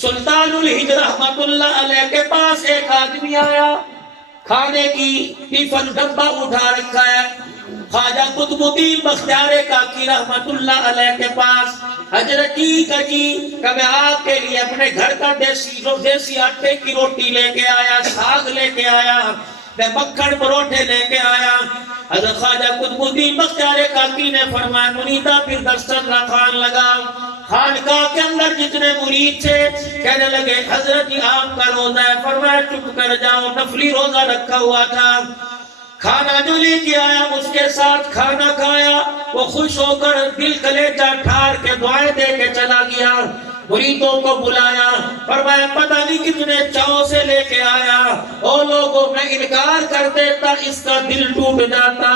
سلطان الہند رحمت اللہ علیہ کے پاس ایک آدمی آیا، کھانے کی ٹفن ڈبہ اٹھا رکھا ہے۔ خواجہ قطب الدین بختیار کاکی رحمت اللہ علیہ کے پاس حضرت جی کہ میں آپ کے لیے اپنے گھر کا دیسی آٹے کی روٹی لے کے آیا، ساگ لے کے آیا، میں مکھن پروٹھے لے کے آیا۔ حضرت خواجہ قطب الدین بختیار کاکی نے فرمایا مریدہ پھر دسترخوان کھان لگا۔ خانقاہ کے اندر جتنے مرید تھے کہنے لگے حضرت جی آپ کا روزہ ہے، فرمایا چپ کر جاؤ، نفلی روزہ رکھا ہوا تھا۔ کھانا جو لے کے آیا اس کے ساتھ کھانا کھایا، وہ خوش ہو کر دل کلیجہ ٹھار کے دعائیں دے کے چلا گیا۔ مریدوں کو بلایا، فرمایا پتہ نہیں کتنے چاؤں سے لے کے آیا، اور لوگوں میں انکار کر دیتا اس کا دل ٹوٹ جاتا۔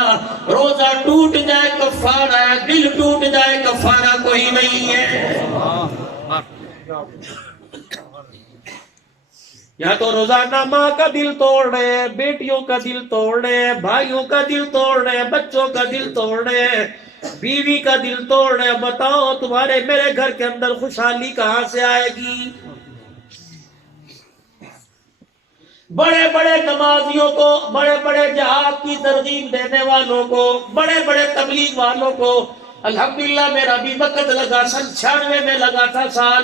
روزہ ٹوٹ جائے کفارہ ہے، دل ٹوٹ جائے کفارہ کوئی نہیں ہے۔ یا تو روزانہ ماں کا دل توڑ رہے ہیں، بیٹیوں کا دل توڑ رہے ہیں، بھائیوں کا دل توڑ رہے ہیں، بچوں کا دل توڑ رہے ہیں، بیوی کا دل توڑ رہے ہیں۔ بتاؤ تمہارے میرے گھر کے اندر خوشحالی کہاں سے آئے گی؟ بڑے بڑے نمازیوں کو، بڑے بڑے جہاد کی ترغیب دینے والوں کو، بڑے بڑے تبلیغ والوں کو الحمدللہ میرا بھی وقت لگا، سن 96 میں لگا تھا سال،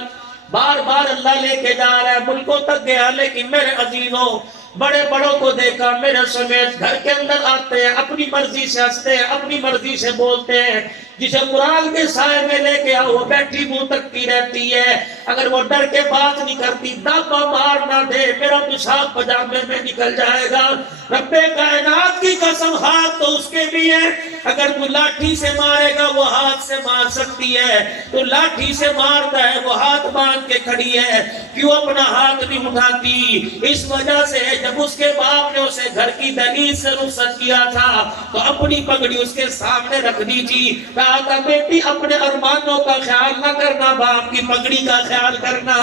بار بار اللہ لے کے جا رہا ہے، ملکوں تک گیا، لیکن میرے عزیزوں بڑے بڑوں کو دیکھا میرے سمیت گھر کے اندر آتے ہیں، اپنی مرضی سے ہنستے ہیں، اپنی مرضی سے بولتے ہیں۔ جسے قرآن کے سائے میں لے کے آؤ وہ بیٹھی منہ تکتی رہتی ہے، اگر وہ ڈر کے بات نہیں کرتی دابا مار نہ دے میرا پیشاب پجامے میں نکل جائے گا۔ رب کائنات کی قسم ہاتھ تو اس کے بھی ہے، اگر تو لاٹھی سے مارے گا وہ ہاتھ سے مار سکتی ہے، تو لاٹھی سے مارتا ہے وہ ہاتھ باندھ کے کھڑی ہے، کیوں اپنا ہاتھ نہیں اٹھاتی؟ اس وجہ سے جب اس کے باپ نے اسے گھر کی دہلیز سے رخصت کیا تھا تو اپنی پگڑی اس کے سامنے رکھ دی تھی، کہا تھا بیٹی اپنے ارمانوں کا خیال نہ کرنا، باپ کی پگڑی کا خیال کرنا۔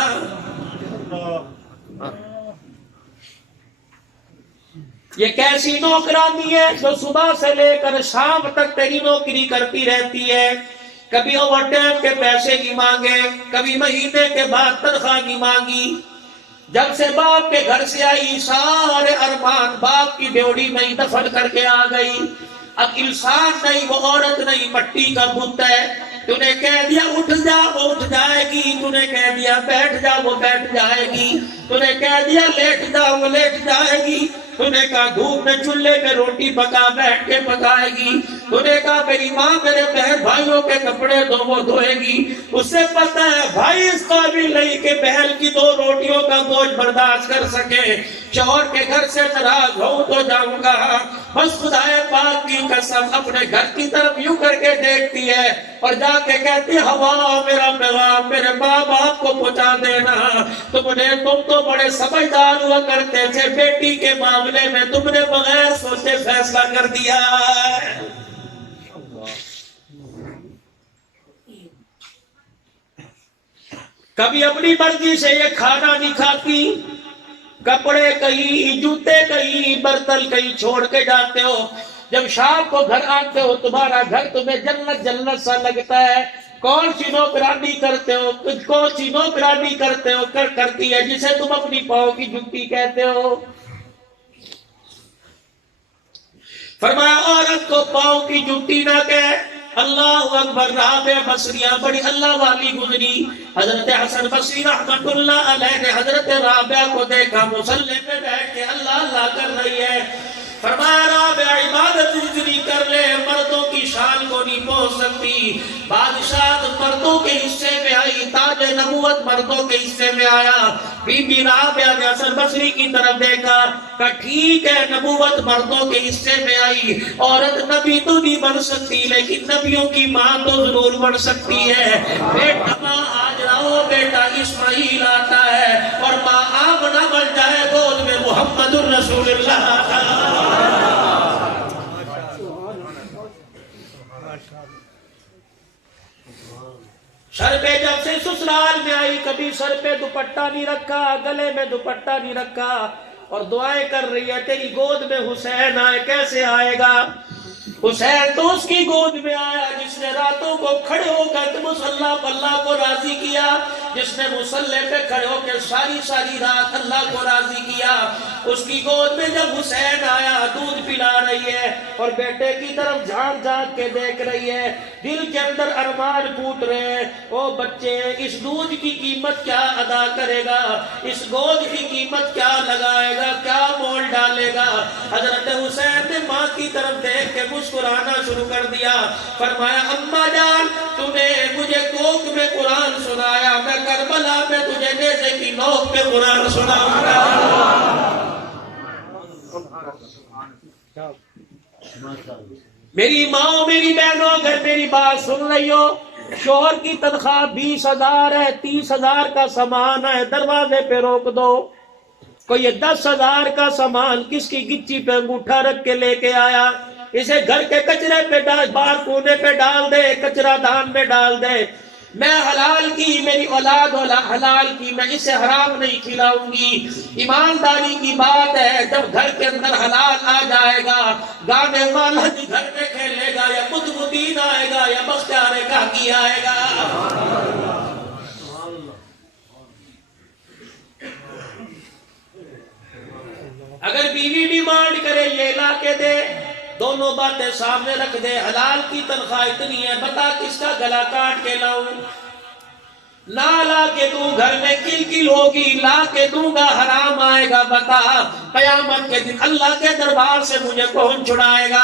یہ کیسی نوکرانی ہے جو صبح سے لے کر شام تک تیری نوکری کرتی رہتی ہے، کبھی اوور ٹائم کے پیسے نہیں مانگے، کبھی مہینے کے بعد تنخواہ نہیں مانگی۔ جب سے باپ کے گھر سے آئی سارے ارمان باپ کی ڈیوڑی میں ہی دفن کر کے آ گئی۔ اب انسان نہیں، وہ عورت نہیں، مٹی کا بت ہے۔ تو نے کہہ دیا اٹھ جا وہ اٹھ جائے گی، تو نے کہہ دیا بیٹھ جا وہ بیٹھ جائے گی، تو نے کہہ دیا لیٹ جا وہ لیٹ جائے گی، تو نے کہا دھوپ میں چولہے میں روٹی پکا بیٹھ کے پکائے گی، تو نے کہا میری ماں میرے بہن بھائیوں کے کپڑے دو وہ دھوئے گی۔ اسے پتہ ہے بھائی اس قابل نہیں کہ بہن کی 2 روٹیوں کا بوجھ برداشت کر سکے، شوہر کے گھر سے ناراض ہوں تو جاؤں گا۔ بس خدائے پاک کی قسم اپنے گھر کی طرف یوں کر کے دیکھتی ہے اور جا کے کہتی ہوا میرا پیغام میرے ماں باپ کو پہنچا دینا، تم تو بڑے سمجھدار ہوا کرتے تھے، بیٹی کے معاملے میں تم نے بغیر سوچے فیصلہ کر دیا۔ کبھی اپنی مرضی سے یہ کھانا نہیں کھاتی، کپڑے کہیں، جوتے کہیں، برتن کہیں چھوڑ کے جاتے ہو، جب شام کو گھر آتے ہو تمہارا گھر تمہیں جنت جنت سا لگتا ہے۔ کون سی نوکرانی کرتے ہو، کون سی نوکرانی کرتے ہو کرتی ہے جسے تم اپنی پاؤں کی جوتی کہتے ہو؟ فرمایا عورت کو پاؤں کی جوتی نہ کہے۔ اللہ اکبر۔ رابعہ بصریہ بڑی اللہ والی گزری، حضرت حسن بصری رحمت اللہ علیہ نے حضرت رابعہ کو دیکھا مصلی پہ بیٹھ کے اللہ اللہ کر رہی ہے، فرمایا رابعہ عبادت اتنی کر لے مردوں کی شان کو نہیں پہنچ سکتی، بادشاہت مردوں کے حصے میں آئی، تاج نبوت مردوں کے حصے میں آیا۔ بی بی رابعہ نے حسن بصری کی طرف دیکھا، کہا ٹھیک ہے نبوت مردوں کے حصے میں آئی، عورت نبی تو نہیں بن سکتی لیکن نبیوں کی ماں تو ضرور بن سکتی ہے۔ بیٹا ماں آج رہو بیٹا اسماعیل آتا ہے اور ماں آمنہ بن جائے گود میں محمد الرسول اللہ۔ سر پہ جب سے سسرال میں آئی کبھی سر پہ دوپٹہ نہیں رکھا، گلے میں دوپٹہ نہیں رکھا، اور دعائیں کر رہی ہے تیری گود میں حسین آئے، کیسے آئے گا؟ حسین تو اس کی گود میں آیا جس نے راتوں کو کھڑے ہو کر مصلی پر اللہ کو راضی کیا، جس نے مصلی پہ کھڑے ہو کے ساری ساری رات اللہ کو راضی کیا۔ اس کی گود میں جب حسین آیا دودھ پلا رہی ہے اور بیٹے کی طرف جھانک جھانک کے دیکھ رہی ہے، دل کے اندر ارمان پھوٹ رہے ہیں، او بچے اس دودھ کی قیمت کیا ادا کرے گا، اس گود کی قیمت کیا لگائے گا، کیا مول ڈالے گا۔ حضرت حسین نے ماں کی طرف دیکھ کے مسکرانا شروع کر دیا، فرمایا اماں جان تو نے مجھے کوکھ میں قرآن سنایا، میں کربلا میں تجھے نیزے کی نوک میں قرآن سناؤں گا۔ میری ماں میری بہنوں اگر میری بات سن رہی ہو، شوہر کی تنخواہ 20,000 ہے، 30,000 کا سامان ہے، دروازے پہ روک دو۔ کوئی یہ 10,000 کا سامان کس کی گچی پہ انگوٹھا رکھ کے لے کے آیا، اسے گھر کے کچرے پہ ڈال، باہر کونے پہ ڈال دے، کچرا دان میں ڈال دے۔ میں حلال کی، میری اولاد حلال کی، میں اسے حرام نہیں کھلاؤں گی۔ ایمانداری کی بات ہے، جب گھر کے اندر حلال آ جائے گا، گانے والا گھر میں کھیلے گا، یا قطب الدین آئے گا، یا بختیار کاکی آئے گا۔ اگر بیوی ڈیمانڈ کرے یہ لا کے دے، دونوں باتیں سامنے رکھ دے، حلال کی تنخواہ اتنی ہے، بتا کس کا گلا کاٹ کے لاؤں، نہ لا کے دوں گھر میں کل کل ہوگی، لا کے دوں گا حرام آئے گا، بتا قیامت کے دن اللہ کے دربار سے مجھے کون چھڑائے گا۔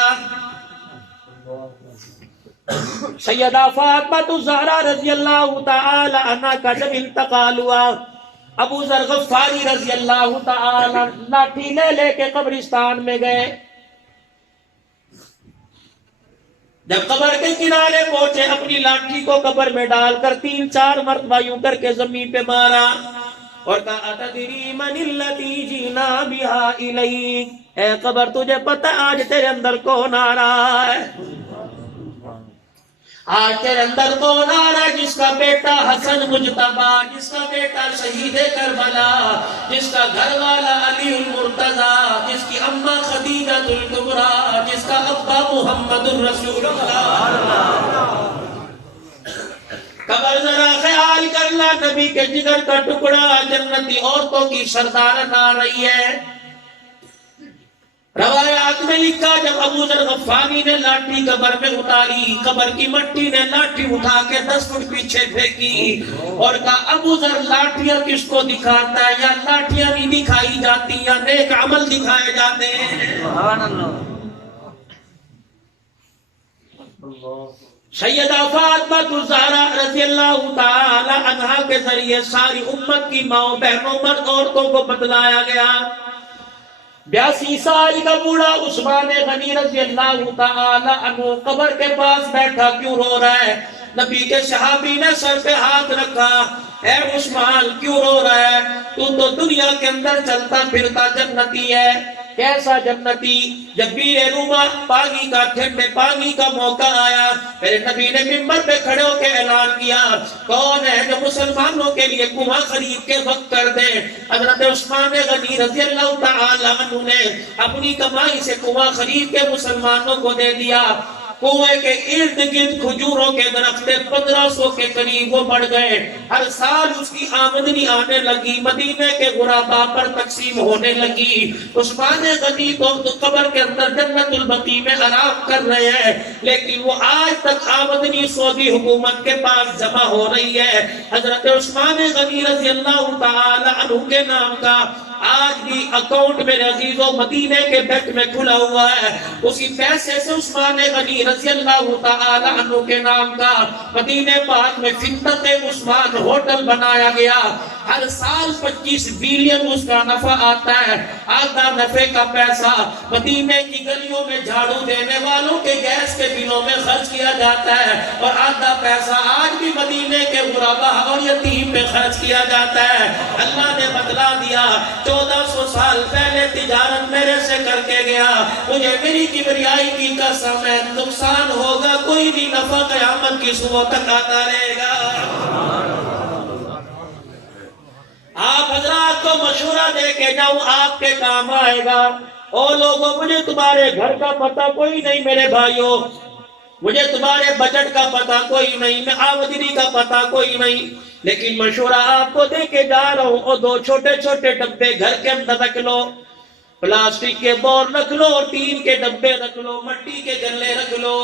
سیدہ فاطمہ الزہرا رضی اللہ تعالی عنہ کا جب انتقال ہوا، ابو ذر غفاری رضی اللہ تعالی لاٹھی لے لے کے قبرستان میں گئے۔ جب قبر کے کنارے پہنچے، اپنی لاٹھی کو قبر میں ڈال کر 3-4 مرتبہ یوں کر کے زمین پہ مارا اور کہا اتدری من الذی جینا بہا الیک، اے قبر تجھے پتہ آج تیرے اندر کون آ رہا ہے، آج تیرے اندر کون آ رہا ہے، جس کا بیٹا حسن مجتبی، جس کا بیٹا شہید کربلا، جس کا گھر والا علی المرتضی، جس کی اماں خدیجہ الکبریٰ، جس کا ابا محمد الرسول اللہ۔ قبر ذرا خیال کرنا، نبی کے جگر کا ٹکڑا، جنتی عورتوں کی سردارن آ رہی ہے۔ روایات میں لکھا جب ابو ذر غفاری نے لاٹھی قبر میں اتاری، قبر کی مٹی نے لاٹھی اٹھا کے 10 فٹ پیچھے پھینکی اور کہا ابو ذر لاٹھیاں کس کو دکھاتا ہے، یا لاٹھیاں نہیں دکھائی جاتی یا نیک عمل دکھائے جاتے ہیں۔ سیدہ فاطمہ الزہرا رضی اللہ تعالی عنہا کے ذریعے ساری امت کی ماں بہنوں مرد عورتوں کو بتلایا گیا۔ 82 سال کا بوڑھا عثمان غنی رضی اللہ تعالی عنہ قبر کے پاس بیٹھا کیوں رو رہا ہے؟ نبی کے صحابی نے سر پہ ہاتھ رکھا، اے عثمان کیوں رو رہا ہے؟ تو دنیا کے اندر چلتا پھرتا جنتی ہے۔ کیسا جنتی؟ جب بھی روما پانی کا ٹھنڈے پانی کا موقع آیا، میرے نبی نے منبر پہ کھڑے ہو کے اعلان کیا، کون ہے جو مسلمانوں کے لیے کنواں خرید کے وقت کر دے؟ حضرت عثمان غنی رضی اللہ تعالی عنہ نے اپنی کمائی سے کنواں خرید کے مسلمانوں کو دے دیا۔ کنویں کے ارد گرد کھجوروں کے درخت 1500 کے قریب وہ بڑھ گئے، ہر سال اس کی آمدنی آنے لگی، مدینے کے غرباء پر تقسیم ہونے لگی۔ عثمان غنی تو قبر کے اندر جنت البقیع میں آرام کر رہے ہیں، لیکن وہ آج تک آمدنی سعودی حکومت کے پاس جمع ہو رہی ہے۔ حضرت عثمان غنی رضی اللہ تعالی عنہ کے نام کا آج بھی اکاؤنٹ میرے عزیزوں مدینے کے بینک میں کھلا ہوا ہے، اسی پیسے سے عثمان غنی رضی اللہ تعالی عنہ کے نام کا مدینے پاک میں فطرت عثمان ہوٹل بنایا گیا۔ ہر سال 25 بلین اس کا نفع آتا ہے، آدھا نفع کا پیسہ مدینے کی گلیوں میں جھاڑو دینے والوں کے گیس کے بلوں میں خرچ کیا جاتا ہے، اور آدھا پیسہ آج بھی مدینے کے غرباء اور یتیم میں خرچ کیا جاتا ہے۔ اللہ نے بتلا دیا 1400 سال پہلے تجارت میرے سے کر کے گیا، مجھے میری کبریائی کی قسم ہے نقصان ہوگا کوئی نہیں، نفع قیامت کی صبح تک آتا رہے گا۔ آپ حضرات کو مشورہ دے کے جاؤں، آپ کے کام آئے گا۔ او لوگوں مجھے تمہارے گھر کا پتہ کوئی نہیں میرے بھائیوں، مجھے تمہارے بجٹ کا پتہ کوئی نہیں، میں آمدنی کا پتہ کوئی نہیں، لیکن مشورہ آپ کو دے کے جا رہا ہوں، اور 2 چھوٹے چھوٹے ڈبے گھر کے اندر رکھ لو، پلاسٹک کے بور رکھ لو، ٹین کے ڈبے رکھ لو، مٹی کے گلے رکھ لو،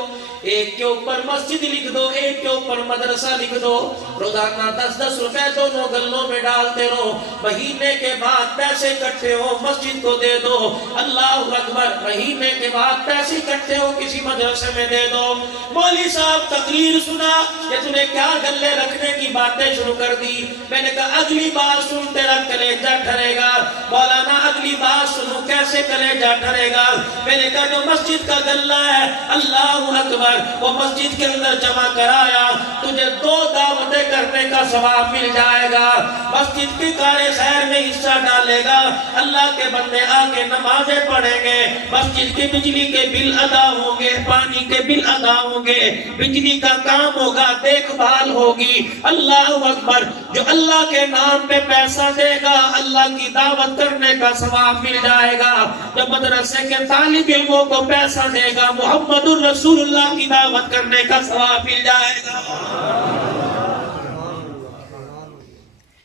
ایک کے اوپر مسجد لکھ دو، ایک کے اوپر مدرسہ لکھ دو، روزانہ 10-10 روپے دونوں گلوں میں ڈالتے رہو، مہینے کے بعد پیسے اکٹھے ہو مسجد کو دے دو، اللہ اکبر، مہینے کے بعد پیسے اکٹھے ہو کسی مدرسے میں دے دو۔ مولوی صاحب تقریر سنا کہ تُو نے کیا گلے رکھنے کی باتیں شروع کر دی، میں نے کہا اگلی بات سن تیرا کلیجہ ٹھرے گا۔ مولانا اگلی بات سنو، کیسے کلیجہ ٹھرے گا؟ میں نے کہا جو مسجد کا گلہ ہے اللہ اکبر وہ مسجد کے اندر جمع کرایا، تجھے 2 دعوتیں کرنے کا ثواب مل جائے گا، مسجد کی کار خیر میں حصہ ڈالے گا، اللہ کے بندے آ کے نمازیں پڑھیں گے، مسجد کے بجلی کے بل ادا ہوں گے، پانی کے بل ادا ہوں گے، بجلی کا کام ہوگا، دیکھ بھال ہوگی، اللہ اکبر، جو اللہ کے نام پہ پیسہ دے گا اللہ کی دعوت کرنے کا ثواب مل جائے گا، جو مدرسے کے طالب علموں کو پیسہ دے گا محمد الرسول اللہ کی دعوت کرنے کا ثواب مل جائے گا۔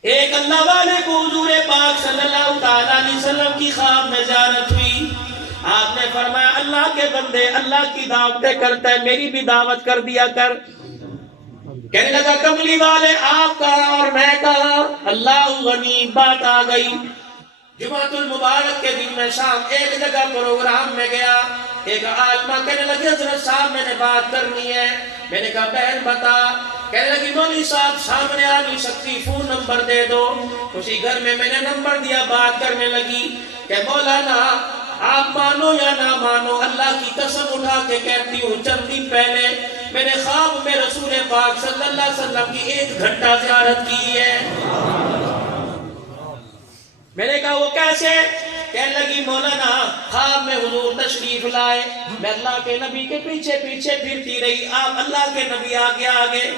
ایک اللہ والے کو حضور پاک صلی اللہ تعالیٰ علیہ وسلم کی خواب میں زیارت ہوئی، آپ نے فرمایا اللہ کے بندے اللہ کی دعوتیں کرتا ہے، میری بھی دعوت کر دیا کر۔ کہنے لگا کملی والے آپ کہاں اور میں کہاں؟ اللہ غنی، بات آ گئی۔ جمعۃ المبارک کے دن میں شام ایک جگہ پروگرام میں گیا، ایک عالمہ کہنے لگی حضرت صاحب میں نے بات کرنی ہے، میں نے کہا بہن بتا، کہنے لگی مولوی صاحب سامنے آ نہیں سکتی، فون نمبر دے دو، اسی گھر میں میں نے نمبر دیا، بات کرنے لگی کہ مولانا آپ مانو یا نہ مانو اللہ کی قسم اٹھا کے کہتی ہوں چند دن پہلے میں نے خواب میں رسول پاک صلی اللہ علیہ وسلم کی 1 گھنٹہ زیارت کی ہے۔ میں نے کہا وہ کیسے؟ کہنے لگی مولانا خواب میں حضور تشریف لائے، میں اللہ کے نبی کے پیچھے پیچھے پھرتی رہی، آپ اللہ کے نبی آگے آگے،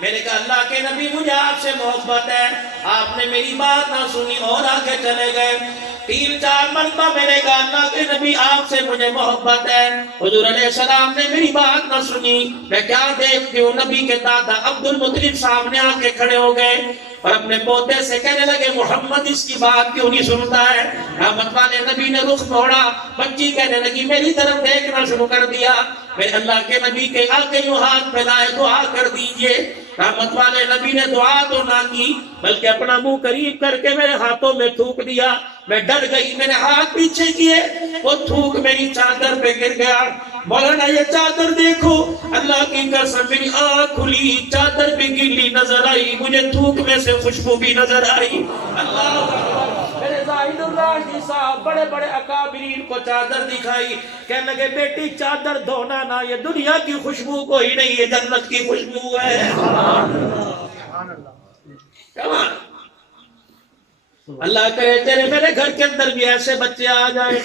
میں نے کہا اللہ کے نبی مجھے آپ سے محبت ہے، آپ نے میری بات نہ سنی اور آگے چلے گئے، 3-4 مرتبہ میں نے کہا اللہ کے نبی آپ سے مجھے محبت ہے، حضور علیہ السلام نے میری بات نہ سنی، میں کیا دیکھتی ہوں نبی کے دادا عبد المطلب سامنے آ کے کھڑے ہو گئے اور اپنے پوتے سے کہنے لگے محمد اس کی بات کیوں نہیں سنتا ہے؟ رحمت والے نبی نے رخ موڑا، بچی کہنے لگی میری طرف دیکھنا شروع کر دیا، میں اللہ کے نبی کے آگے یوں ہاتھ پھیلائے دعا کر دیجئے، رحمت والے نبی نے دعا تو نہ کی بلکہ اپنا منہ قریب کر کے میرے ہاتھوں میں تھوک دیا، میں ڈر گئی، میں نے ہاتھ پیچھے کیے، وہ تھوک میری چادر پہ گر گیا۔ مولانا یہ چادر دیکھو، اللہ کی قسم میری آنکھ کھلی، چادر بھی گیلی نظر آئی، مجھے تھوک میں سے خوشبو بھی نظر آئی۔ اللہ اکبر، میرے زاہد اللہ جی صاحب بڑے بڑے اکابرین کو چادر دکھائی، کہنے لگے بیٹی چادر دھونا نہ، یہ دنیا کی خوشبو کوئی نہیں، یہ جنت کی خوشبو ہے۔ اللہ کرے تیرے میرے گھر کے اندر بھی ایسے بچے آ جائیں